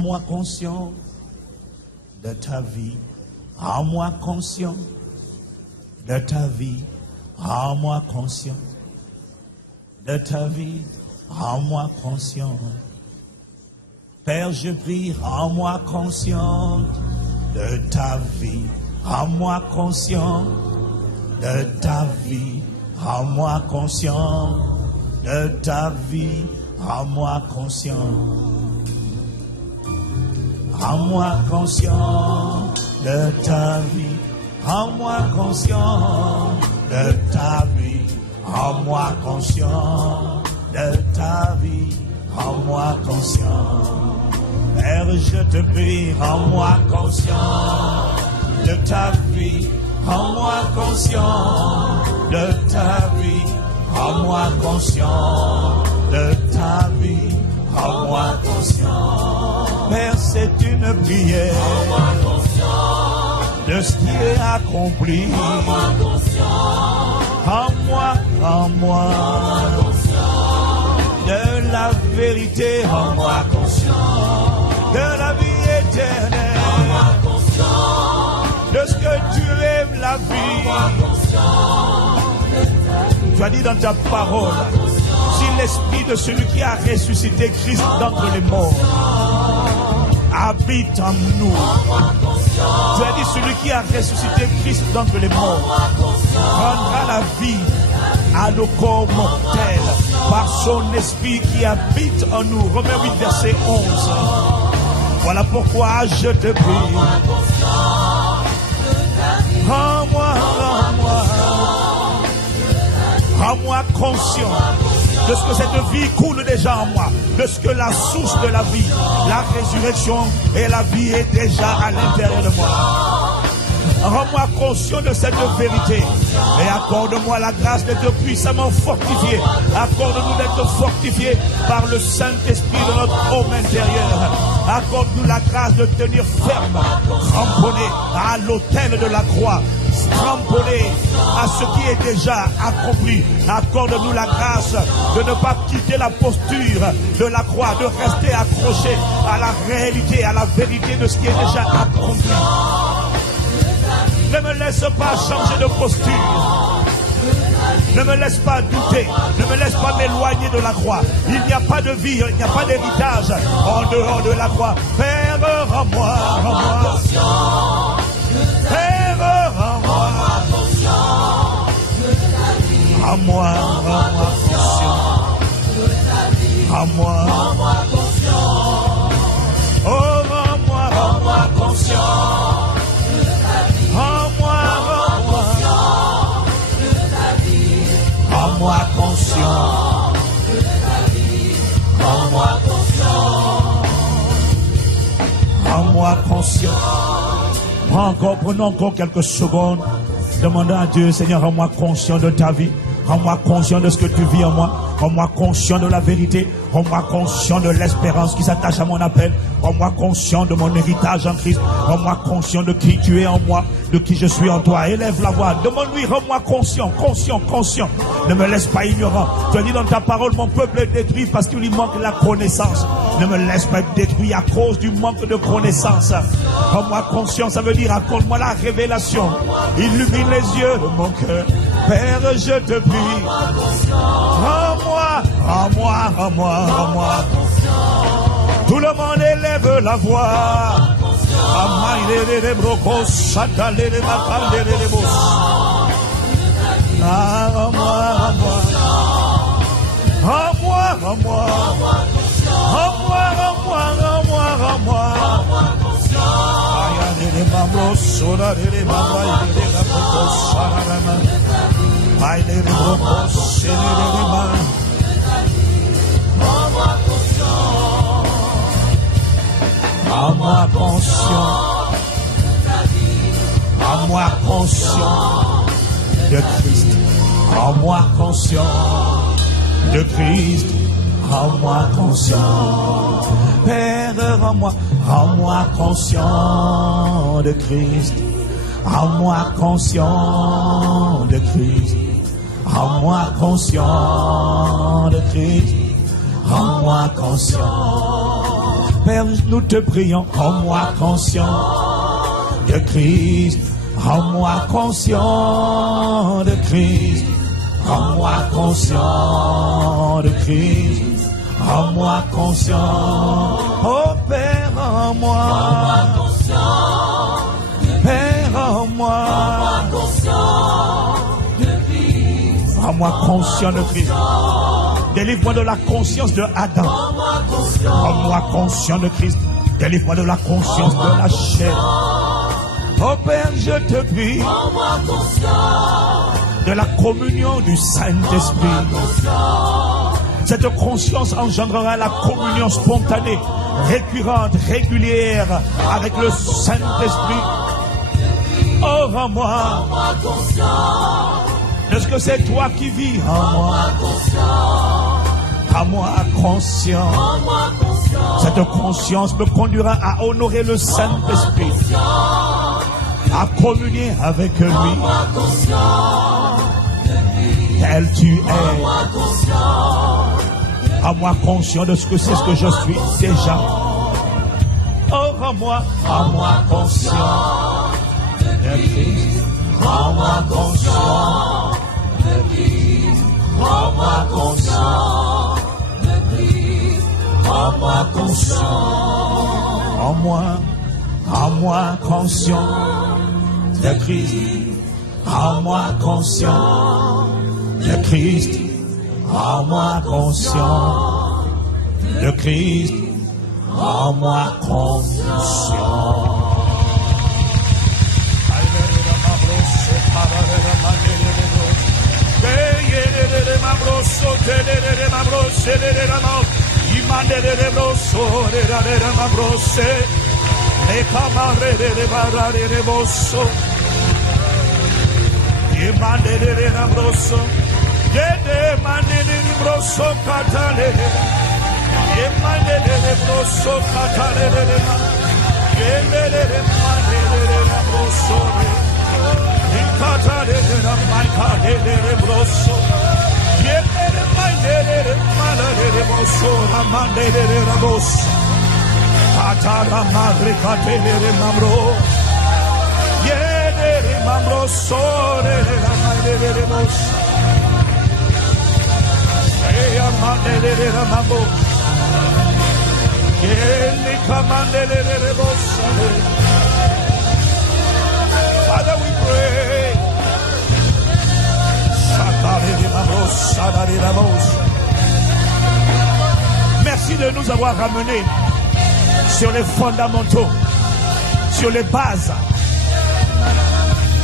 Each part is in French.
Rends-moi conscient de ta vie. Rends-moi conscient de ta vie. Rends-moi conscient de ta vie. Rends-moi conscient. Père, je prie, rends-moi conscient de ta vie. Rends-moi conscient de ta vie. Rends-moi conscient de ta vie. Rends-moi conscient. Rends-moi conscient de ta vie. Rends-moi conscient de ta vie. Rends-moi conscient de ta vie. Rends-moi conscient. Père, je te prie, rends-moi conscient de ta vie. Rends-moi conscient de ta vie. Rends-moi conscient de ta vie. Rends-moi conscient. Père, c'est une prière. Rends-moi conscient de ce qui est accompli. Rends-moi conscient. Rends-moi, rends-moi conscient de la vérité. Rends-moi conscient de la vie éternelle. Rends-moi conscient de ce que tu aimes, la vie. Rends-moi conscient. Tu as dit dans ta parole, si l'esprit de celui qui a ressuscité Christ d'entre les morts habite en nous. Tu as dit celui qui a ressuscité Christ d'entre les morts rendra la vie à nos corps mortels par son esprit qui habite en nous. Romains 8 verset 11. Voilà pourquoi je te prie. Rends-moi, rends-moi. Rends-moi conscient de ce que cette vie coule déjà en moi, de ce que la source de la vie, la résurrection et la vie est déjà à l'intérieur de moi. Rends-moi conscient de cette vérité et accorde-moi la grâce d'être puissamment fortifié. Accorde-nous d'être fortifiés par le Saint-Esprit de notre homme intérieur. Accorde-nous la grâce de tenir ferme, cramponné à l'autel de la croix, cramponné à ce qui est déjà accompli. Accorde-nous la grâce de ne pas quitter la posture de la croix, de rester accroché à la réalité, à la vérité de ce qui est déjà accompli. Ne me laisse pas changer de posture. Ne me laisse pas douter. Ne me laisse pas m'éloigner de la croix. Il n'y a pas de vie, il n'y a pas d'héritage en dehors de la croix. Père, rends-moi, rends-moi. Père, rends-moi. Rends-moi, rends-moi conscient. Rends-moi. Oh, rends-moi, rends-moi conscient. Rends-moi, rends-moi. Rends-moi conscient. Rends-moi conscient. Rends-moi conscient. Prenons encore quelques secondes. Demandons à Dieu, Seigneur, rends-moi conscient de ta vie. Rends-moi conscient de ce que tu vis en moi. Rends-moi conscient de la vérité. Rends-moi conscient de l'espérance qui s'attache à mon appel. Rends-moi conscient de mon héritage en Christ. Rends-moi conscient de qui tu es en moi, de qui je suis en toi. Élève la voix. Demande-lui, rends-moi conscient, conscient, conscient. Ne me laisse pas ignorant. Tu as dit dans ta parole, mon peuple est détruit parce qu'il lui manque la connaissance. Ne me laisse pas être détruit à cause du manque de connaissance. Rends-moi conscient, ça veut dire accorde-moi la révélation. Illumine les yeux de mon cœur. Père, je te prie. Rends-moi, rends-moi, rends-moi, rends-moi. Tout le monde élève la voix. Ah, rends-moi, rends-moi. Rends-moi, rends-moi. Rends-moi, rends-moi, rends-moi, rends-moi. Rends-moi conscient. Rends-moi conscient de Christ. Rends-moi conscient de Christ. Rends-moi conscient. Père, rends-moi conscient de Christ. Rends-moi conscient de Christ. Rends-moi conscient de Christ. Rends-moi conscient. Père, nous te prions, rends-moi conscient de Christ. Rends-moi conscient de Christ. Rends-moi conscient de Christ. Rends-moi conscient. Oh Père, rends-moi. Père, rends-moi. Rends-moi conscient de Christ. Délivre-moi de la conscience de Adam. Rends-moi conscient de Christ. Délivre-moi de la conscience de la chair. Oh Père, je te prie. De la communion du Saint-Esprit. Cette conscience engendrera la communion spontanée, récurrente, régulière avec le Saint-Esprit. Oh, rends-moi de ce que c'est toi qui vis en moi. Rends-moi conscient. Cette conscience me conduira à honorer le Saint-Esprit, à communier avec lui. Tel tu es. Rends-moi conscient de ce que c'est ce que je suis déjà. Oh, rends-moi conscient de Christ. Rends-moi conscient de Christ. Rends-moi conscient de Christ. Rends-moi conscient. Rends-moi conscient de Christ. Rends-moi conscient de Christ. Rends-moi conscient de Christ. Rends-moi conscient. Father, we pray. Merci de nous avoir ramenés sur les fondamentaux, sur les bases,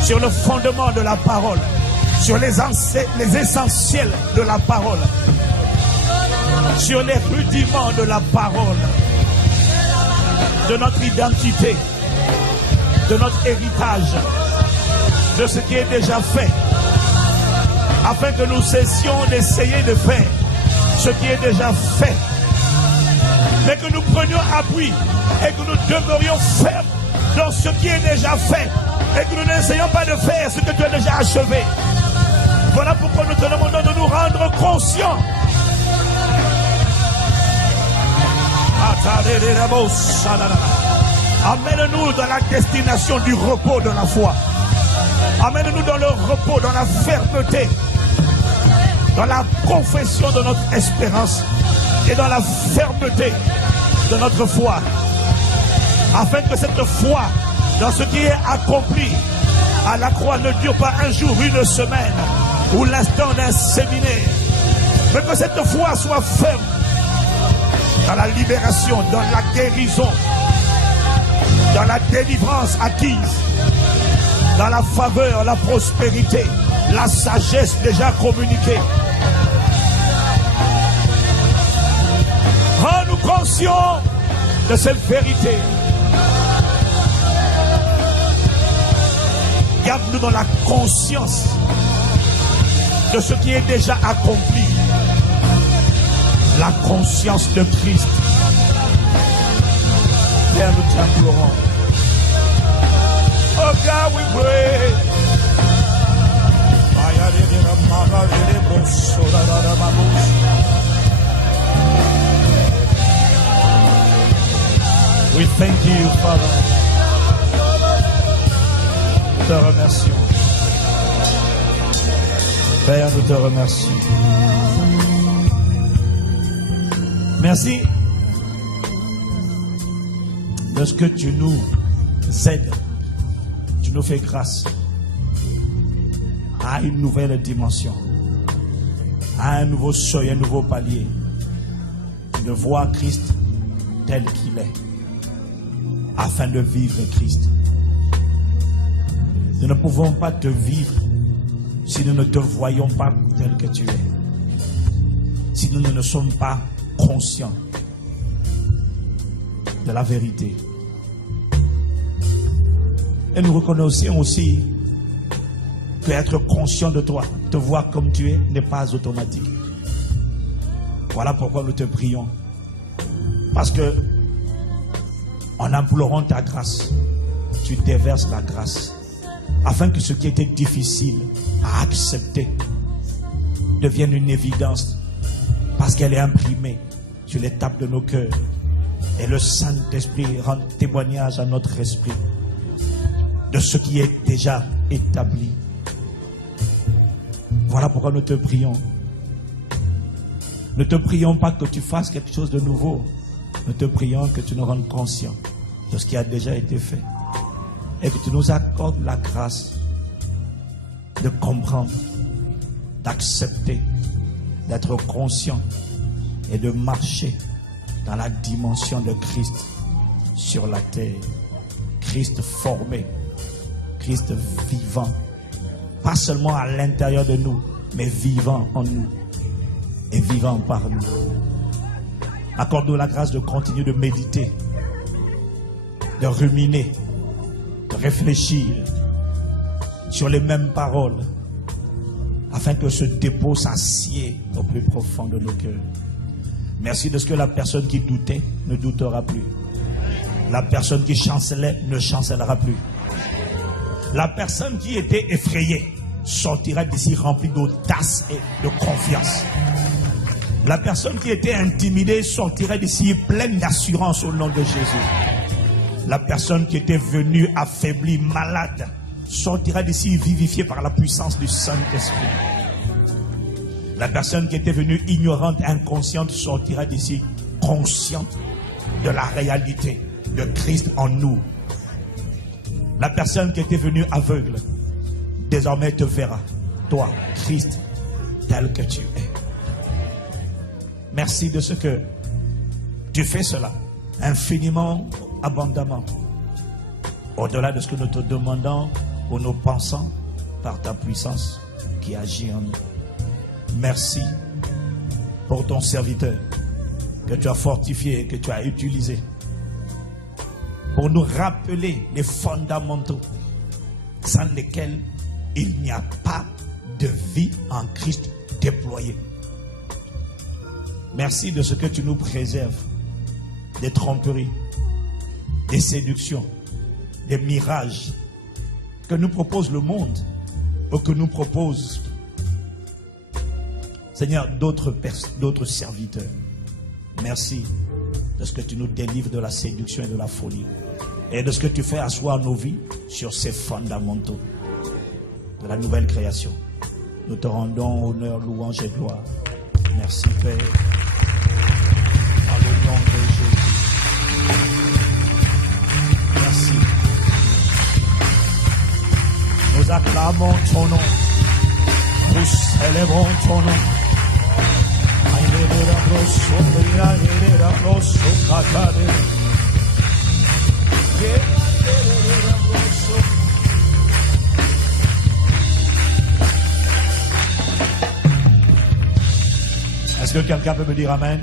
sur le fondement de la parole, sur les essentiels de la parole, sur les rudiments de la parole, de notre identité, de notre héritage, de ce qui est déjà fait, afin que nous cessions d'essayer de faire ce qui est déjà fait, mais que nous prenions appui et que nous demeurions fermes dans ce qui est déjà fait et que nous n'essayons pas de faire ce que tu as déjà achevé. Voilà pourquoi nous te demandons de nous rendre conscients. Amène-nous dans la destination du repos de la foi. Amène-nous dans le repos, dans la fermeté, dans la confession de notre espérance et dans la fermeté de notre foi, afin que cette foi dans ce qui est accompli à la croix ne dure pas un jour, une semaine ou l'instant d'un séminaire, mais que cette foi soit ferme dans la libération, dans la guérison, dans la délivrance acquise, dans la faveur, la prospérité, la sagesse déjà communiquée. Rends-nous conscients de cette vérité. Garde-nous dans la conscience de ce qui est déjà accompli. La conscience de Christ. Père, nous t'implorons. Oh God, we pray. We thank you, Father. Nous te remercions. Père, nous te remercions. Merci de ce que tu nous aides. Tu nous fais grâce à une nouvelle dimension, à un nouveau seuil, un nouveau palier, de voir Christ tel qu'il est, afin de vivre Christ. Nous ne pouvons pas te vivre si nous ne te voyons pas tel que tu es, si nous ne sommes pas conscients de la vérité. Et nous reconnaissons aussi que être conscient de toi, te voir comme tu es, n'est pas automatique. Voilà pourquoi nous te prions. Parce que en implorant ta grâce, tu déverses la grâce, afin que ce qui était difficile à accepter devienne une évidence, parce qu'elle est imprimée sur les tables de nos cœurs. Et le Saint-Esprit rend témoignage à notre esprit de ce qui est déjà établi. Voilà pourquoi nous te prions. Ne te prions pas que tu fasses quelque chose de nouveau. Nous te prions que tu nous rendes conscients de ce qui a déjà été fait. Et que tu nous accordes la grâce de comprendre, d'accepter, d'être conscient et de marcher dans la dimension de Christ sur la terre. Christ formé, Christ vivant, pas seulement à l'intérieur de nous, mais vivant en nous et vivant par nous. Accorde-nous la grâce de continuer de méditer, de ruminer, de réfléchir sur les mêmes paroles, afin que ce dépôt s'assied au plus profond de nos cœurs. Merci de ce que la personne qui doutait ne doutera plus. La personne qui chancelait ne chancellera plus. La personne qui était effrayée sortira d'ici remplie d'audace et de confiance. La personne qui était intimidée sortira d'ici pleine d'assurance au nom de Jésus. La personne qui était venue affaiblie, malade, sortira d'ici vivifiée par la puissance du Saint-Esprit. La personne qui était venue ignorante, inconsciente, sortira d'ici consciente de la réalité de Christ en nous. La personne qui était venue aveugle, désormais te verra, toi, Christ, tel que tu es. Merci de ce que tu fais cela infiniment, abondamment, au-delà de ce que nous te demandons ou nous pensons, par ta puissance qui agit en nous. Merci pour ton serviteur que tu as fortifié et que tu as utilisé pour nous rappeler les fondamentaux sans lesquels il n'y a pas de vie en Christ déployée. Merci de ce que tu nous préserves des tromperies, des séductions, des mirages que nous propose le monde ou que nous propose, Seigneur, d'autres serviteurs. Merci de ce que tu nous délivres de la séduction et de la folie et de ce que tu fais asseoir nos vies sur ces fondamentaux de la nouvelle création. Nous te rendons honneur, louange et gloire. Merci Père. En le nom de Jésus. Merci. Nous acclamons ton nom. Nous célébrons ton nom. Est-ce que quelqu'un peut me dire Amen?